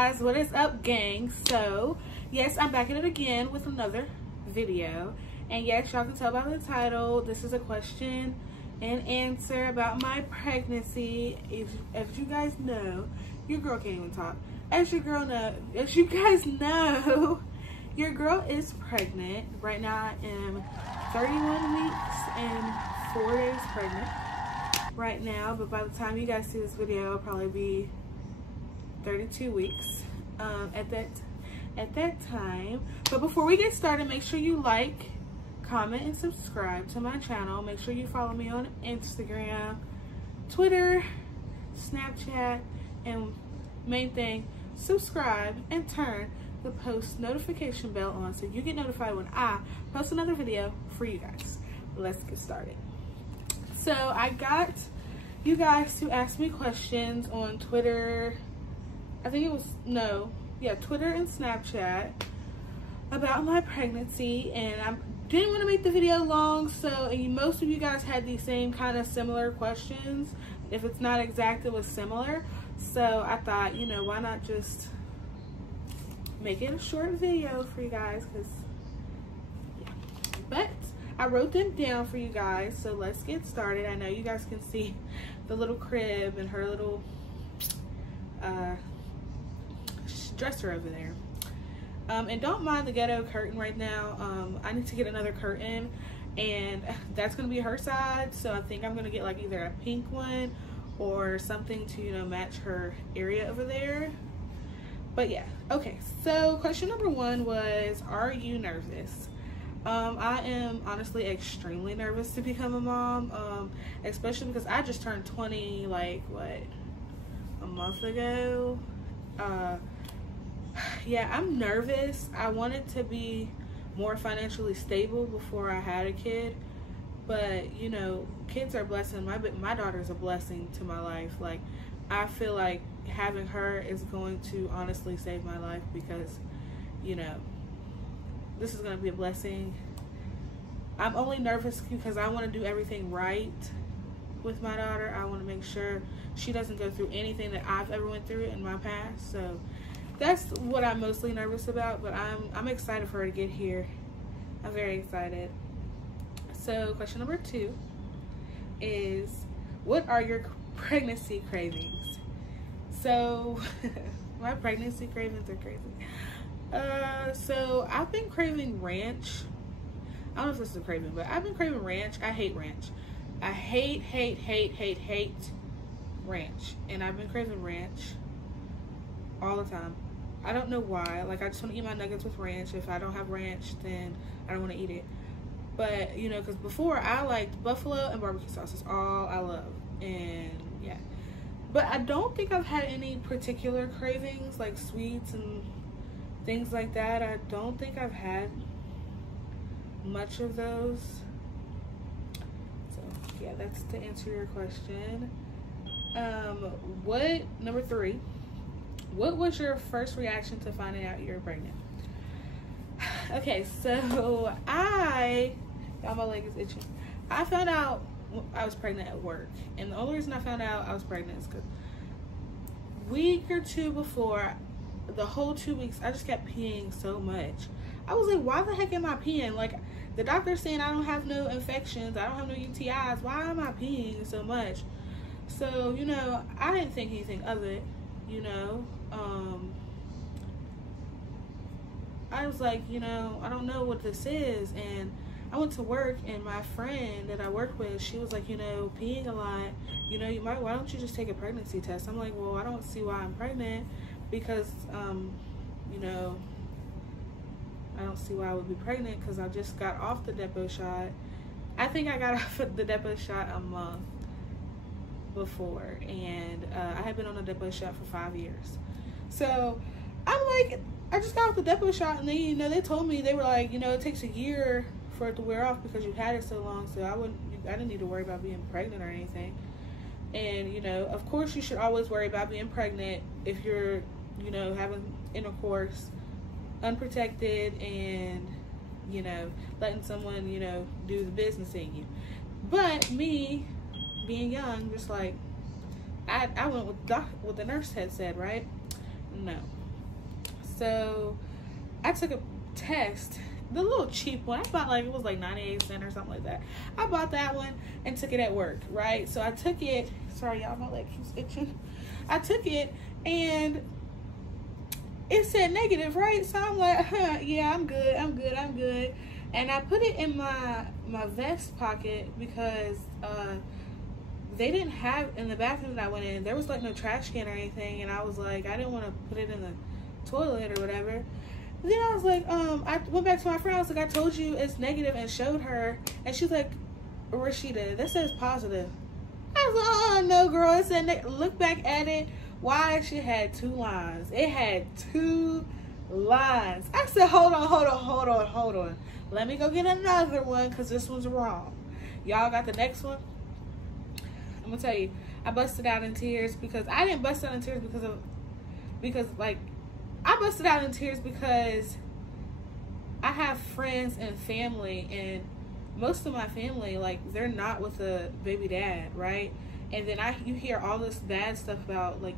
guys, what is up, gang? So yes, I'm back at it again with another video, and yes, y'all can tell by the title, this is a question and answer about my pregnancy. As you guys know, your girl can't even talk. As you guys know, your girl is pregnant right now. I am 31 weeks and 4 days pregnant right now, but by the time you guys see this video, I'll probably be 32 weeks at that time. But before we get started, make sure you like, comment, and subscribe to my channel. Make sure you follow me on Instagram, Twitter, Snapchat, and main thing, subscribe and turn the post notification bell on so you get notified when I post another video for you guys. Let's get started. So I got you guys to ask me questions on Twitter. Twitter and Snapchat about my pregnancy, and I didn't want to make the video long, so most of you guys had these same kind of similar questions. If it's not exact, it was similar. So I thought, why not just make it a short video for you guys, but I wrote them down for you guys, so let's get started. I know you guys can see the little crib and her little dresser over there. And don't mind the ghetto curtain right now. I need to get another curtain, and that's gonna be her side, so I think I'm gonna get like either a pink one or something to match her area over there. But yeah, okay, so question number one was, are you nervous? I am honestly extremely nervous to become a mom, especially because I just turned 20 like a month ago. Yeah, I'm nervous. I wanted to be more financially stable before I had a kid, but kids are a blessing. My daughter's a blessing to my life. Like, I feel like having her is going to honestly save my life, because this is going to be a blessing. I'm only nervous because I want to do everything right with my daughter. I want to make sure she doesn't go through anything that I've ever went through in my past. So that's what I'm mostly nervous about, but I'm excited for her to get here. I'm very excited. So question number two is, what are your pregnancy cravings? So my pregnancy cravings are crazy. So I've been craving ranch. I don't know if this is a craving, but I've been craving ranch. I hate ranch. I hate ranch. And I've been craving ranch all the time. I don't know why. Like, I just want to eat my nuggets with ranch. If I don't have ranch, then I don't want to eat it. But, because before I liked buffalo and barbecue sauce is all I love. And yeah. But I don't think I've had any particular cravings, like sweets and things like that. I don't think I've had much of those. So yeah, that's to answer your question. Number three, what was your first reaction to finding out you were pregnant? Okay, so my leg is itching. I found out I was pregnant at work, and the only reason I found out I was pregnant is because a week or two before, the whole 2 weeks, I just kept peeing so much. I was like, why the heck am I peeing? Like, the doctor's saying I don't have no infections, I don't have no UTIs, why am I peeing so much? So, I didn't think anything of it, I was like, I don't know what this is. And I went to work, and my friend that I work with, she was like, peeing a lot, why don't you just take a pregnancy test? I'm like, well, I don't see why I'm pregnant, because, I don't see why I would be pregnant, because I just got off the depot shot. I think I got off the depot shot a month before, and I had been on the depot shot for 5 years. So I'm like, I just got off the depot shot, and then, they told me, they were like, it takes a year for it to wear off because you've had it so long, so I didn't need to worry about being pregnant or anything. And of course you should always worry about being pregnant if you're having intercourse unprotected and letting someone do the business in you. But me being young, just like I went with what the nurse had said, right? No, So I took a test, the little cheap one. I bought like, it was like 98 cents or something like that. I bought that one and took it at work, right? So I took it, sorry y'all, my leg keeps itching. I took it and it said negative, right? So I'm like, yeah, I'm good. And I put it in my vest pocket because they didn't have, in the bathroom that I went in, there was like no trash can or anything, and I was like, I didn't want to put it in the toilet or whatever. Then I was like, I went back to my friend. I was like, I told you it's negative, and showed her, and she's like, Rashida, that says positive. I was like, oh no, girl, it said look back at it. Why? She had 2 lines. It had 2 lines. I said, hold on. Let me go get another one because this one's wrong. Y'all got the next one? I'm gonna tell you, I busted out in tears because I didn't bust out in tears because I busted out in tears because I have friends and family, and most of my family, like, they're not with a baby dad, right? And then you hear all this bad stuff about, like,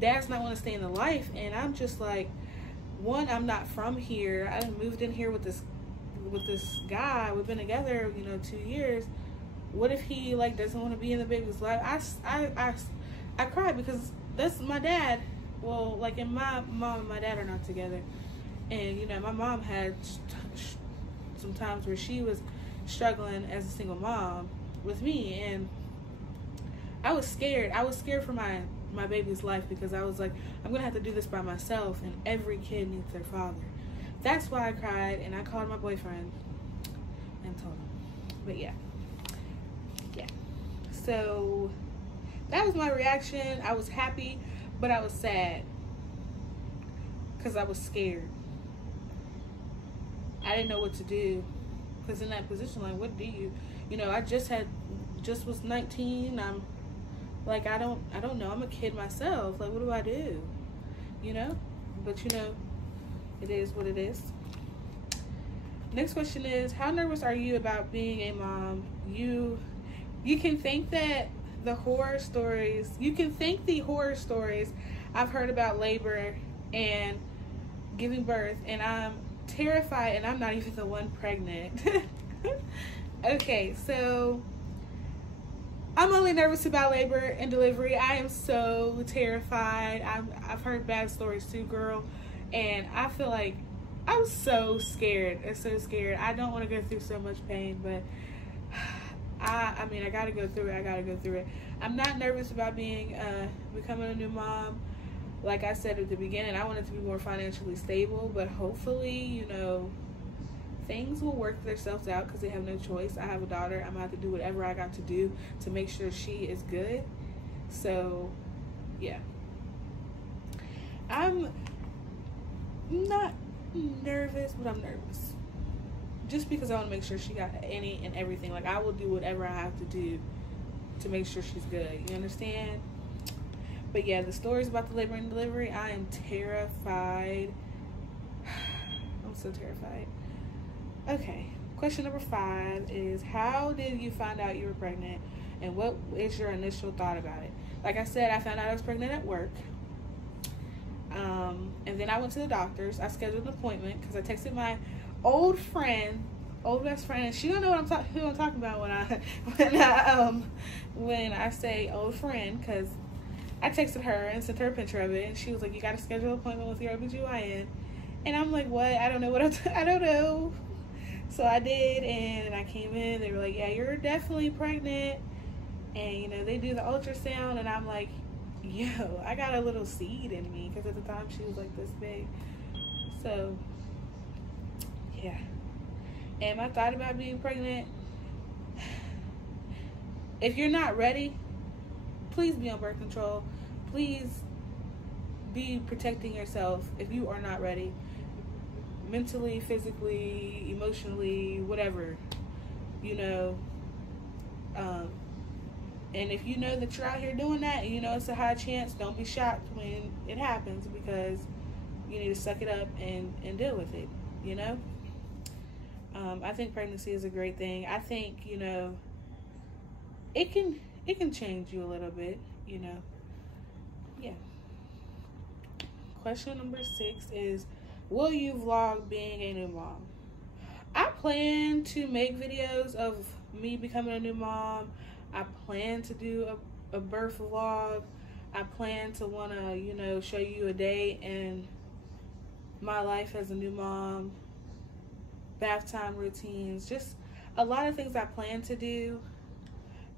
dads not want to stay in the life, and I'm just like, one, I'm not from here. I moved in here with this guy. We've been together, 2 years. What if he, like, doesn't want to be in the baby's life? I cried because that's my dad. Well, like, and my mom and my dad are not together, and my mom had some times where she was struggling as a single mom with me, and I was scared. I was scared for my baby's life because I was like, I'm gonna have to do this by myself, and every kid needs their father. That's why I cried, and I called my boyfriend and told him. But yeah. So that was my reaction. I was happy, but I was sad because I was scared. I didn't know what to do because in that position, like, what do you? I just was 19. I'm like, I don't know. I'm a kid myself. Like, what do I do? But it is what it is. Next question is, how nervous are you about being a mom? You can think that the horror stories I've heard about labor and giving birth, and I'm terrified, and I'm not even the one pregnant. Okay, so I'm only nervous about labor and delivery. I am so terrified. I've heard bad stories too, girl, and I feel like I'm so scared. I don't want to go through so much pain, but I mean, I gotta go through it. I'm not nervous about becoming a new mom. Like I said at the beginning, I want it to be more financially stable, but hopefully, things will work themselves out because they have no choice. I have a daughter. I'm gonna have to do whatever I got to do to make sure she is good. So, yeah. I'm not nervous, but I'm nervous. Just because I want to make sure she got any and everything. Like, I will do whatever I have to do to make sure she's good. You understand? But yeah, the stories about the labor and delivery, I am terrified. I'm so terrified. Okay, question number 5 is, how did you find out you were pregnant, and what is your initial thought about it? Like I said, I found out I was pregnant at work. And then I went to the doctor's. I scheduled an appointment because I texted my old best friend, and she don't know who I'm talking about when I say old friend, because I texted her and sent her a picture of it, and she was like, you got to schedule an appointment with your OBGYN. And I'm like, what? I don't know I don't know. So I did, and I came in. They were like, yeah, you're definitely pregnant. And, they do the ultrasound, and I'm like, yo, I got a little seed in me, because at the time she was like this big. So, yeah. And my thought about being pregnant, if you're not ready, please be on birth control. Please be protecting yourself if you are not ready. Mentally, physically, emotionally, whatever. And if you know that you're out here doing that, and it's a high chance, don't be shocked when it happens, because you need to suck it up and deal with it, I think pregnancy is a great thing. I think, it can change you a little bit, Yeah. question number 6 is, will you vlog being a new mom? I plan to make videos of me becoming a new mom. I plan to do a birth vlog. I plan to want to, you know, show you a day in my life as a new mom, bath time routines, just a lot of things I plan to do.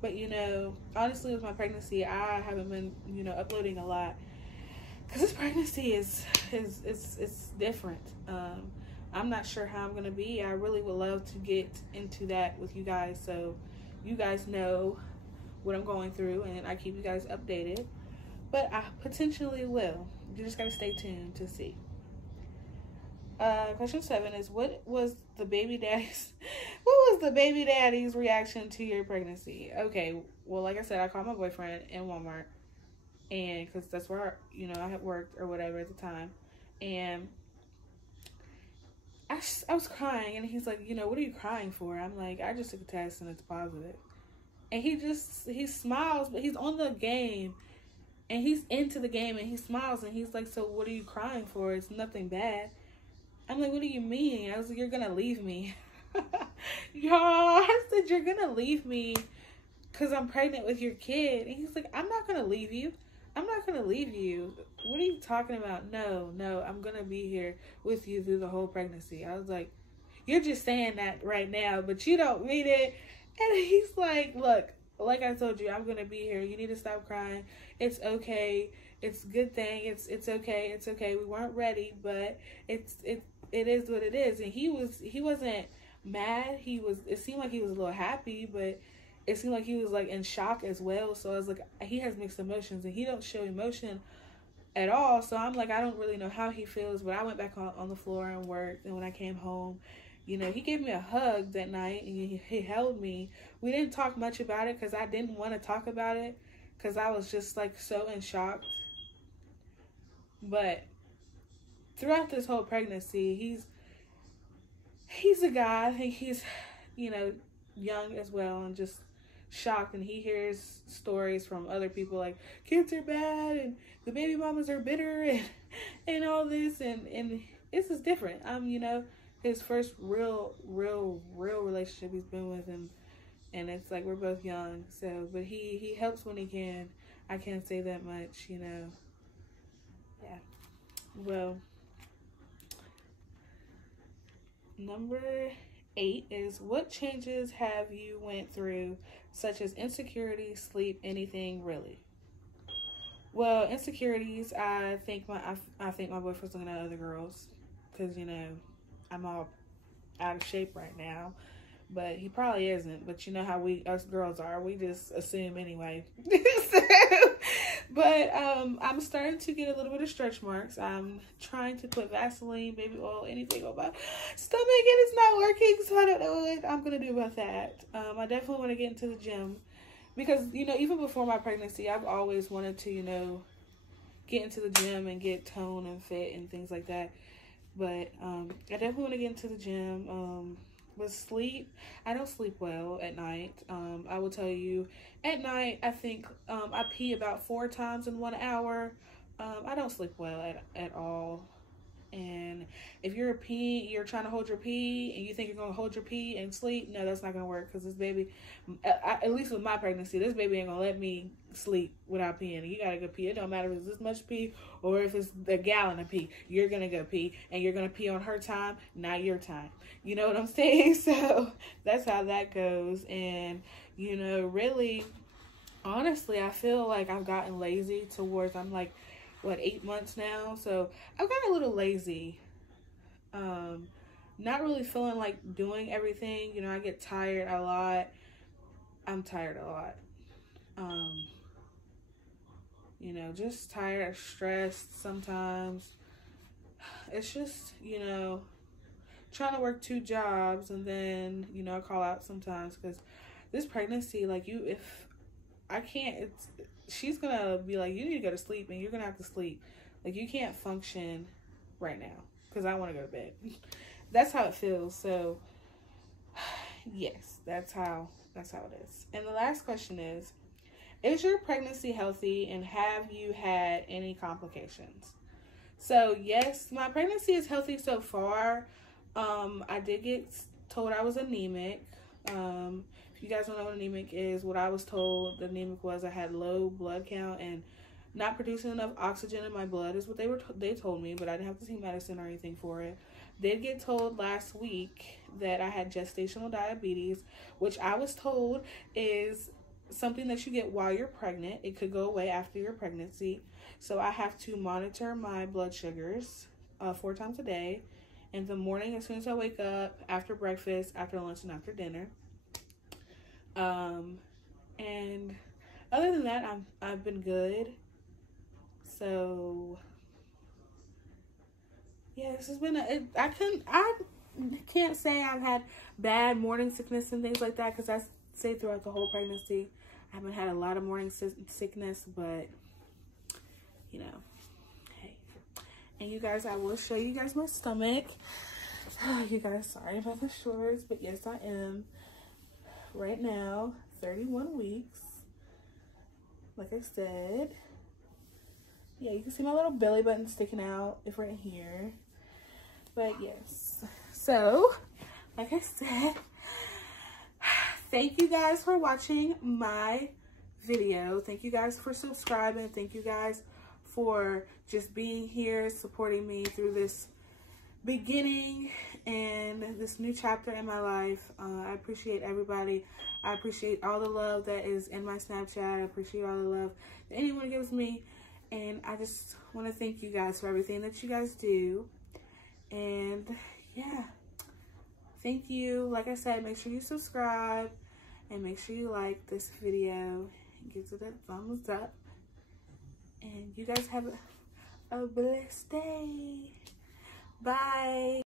But, you know, honestly, with my pregnancy, I haven't been, you know, uploading a lot because this pregnancy is different. I'm not sure how I'm going to be. I really would love to get into that with you guys so you guys know what I'm going through and I keep you guys updated. But I potentially will. You just got to stay tuned to see. Question 7 is, what was the baby daddy's reaction to your pregnancy? Okay, well, like I said, I called my boyfriend in Walmart, and because that's where, you know, I had worked or whatever at the time, and I was crying, and he's like, you know, what are you crying for? I'm like, I just took a test and it's positive. And he smiles, but he's on the game and he's into the game and he smiles and he's like, so what are you crying for? It's nothing bad. I'm like, what do you mean? I was like, you're gonna leave me. Y'all, I said, you're gonna leave me because I'm pregnant with your kid. And he's like, I'm not gonna leave you. I'm not gonna leave you. What are you talking about? No, I'm gonna be here with you through the whole pregnancy. I was like, you're just saying that right now, but you don't mean it. And he's like, look, like I told you, I'm gonna be here. You need to stop crying. It's okay. It's a good thing. It's okay. It's okay. We weren't ready, but it is what it is. And he wasn't mad. It seemed like he was a little happy, but it seemed like he was like in shock as well. So I was like, he has mixed emotions and he don't show emotion at all. So I'm like, I don't really know how he feels, but I went back on the floor and worked. And when I came home, you know, he gave me a hug that night and he held me. We didn't talk much about it because I didn't want to talk about it because I was just like so in shock. But throughout this whole pregnancy, he's a guy. I think he's, you know, young as well and just shocked, and he hears stories from other people like kids are bad and the baby mamas are bitter and all this, and this is different. You know, his first real relationship he's been with, and it's like we're both young, so but he helps when he can. I can't say that much, you know. Yeah. Well, number 8 is, what changes have you went through, such as insecurity, sleep, anything really? Well, insecurities, I think my boyfriend's looking at other girls because, you know, I'm all out of shape right now, but he probably isn't. But you know how us girls are, we just assume anyway. But I'm starting to get a little bit of stretch marks. I'm trying to put Vaseline, baby oil, anything on my stomach, and it's not working, so I don't know what I'm gonna do about that. I definitely want to get into the gym because, you know, even before my pregnancy, I've always wanted to, you know, get into the gym and get toned and fit and things like that. But I definitely want to get into the gym. With sleep, I don't sleep well at night. I will tell you, at night, I think I pee about 4 times in 1 hour. I don't sleep well at all. And if you're trying to hold your pee and you think you're going to hold your pee and sleep, no, that's not going to work, because this baby, at least with my pregnancy, this baby ain't going to let me sleep without peeing. You got to go pee. It don't matter if it's this much pee or if it's a gallon of pee. You're going to go pee, and you're going to pee on her time, not your time. You know what I'm saying? So that's how that goes. And, you know, really, honestly, I feel like I've gotten lazy towards, I'm like, what, 8 months now, so I've gotten a little lazy. Not really feeling like doing everything. You know, I get tired a lot. I'm tired a lot. You know, just tired, stressed sometimes. It's just, you know, trying to work 2 jobs, and then, you know, I call out sometimes because this pregnancy, like, if I can't, she's gonna be like, you need to go to sleep, and you're gonna have to sleep. Like, you can't function right now because I want to go to bed. That's how it feels. So yes, that's how it is. And the last question is your pregnancy healthy, and have you had any complications? So yes, my pregnancy is healthy so far. I did get told I was anemic. If you guys don't know what anemic is, what I was told the anemic was I had low blood count and not producing enough oxygen in my blood is what they told me, but I didn't have to take medicine or anything for it. Did get told last week that I had gestational diabetes, which I was told is something that you get while you're pregnant. It could go away after your pregnancy. So I have to monitor my blood sugars 4 times a day. In the morning, as soon as I wake up, after breakfast, after lunch, and after dinner. And other than that, I've been good. So yeah, this has been I can't say I've had bad morning sickness and things like that, because I say throughout the whole pregnancy I haven't had a lot of morning sickness, but you know, hey. And you guys, I will show you guys my stomach. You guys, sorry about the shorts, but yes, I am right now 31 weeks. Like I said, yeah, you can see my little belly button sticking out right here. But yes, so like I said, thank you guys for watching my video. Thank you guys for subscribing. Thank you guys for just being here, supporting me through this beginning and this new chapter in my life. I appreciate everybody. I appreciate all the love that is in my Snapchat. I appreciate all the love that anyone gives me. And I just want to thank you guys for everything that you guys do. And yeah, thank you. Like I said, make sure you subscribe and make sure you like this video and give it a thumbs up. And you guys have a blessed day. Bye.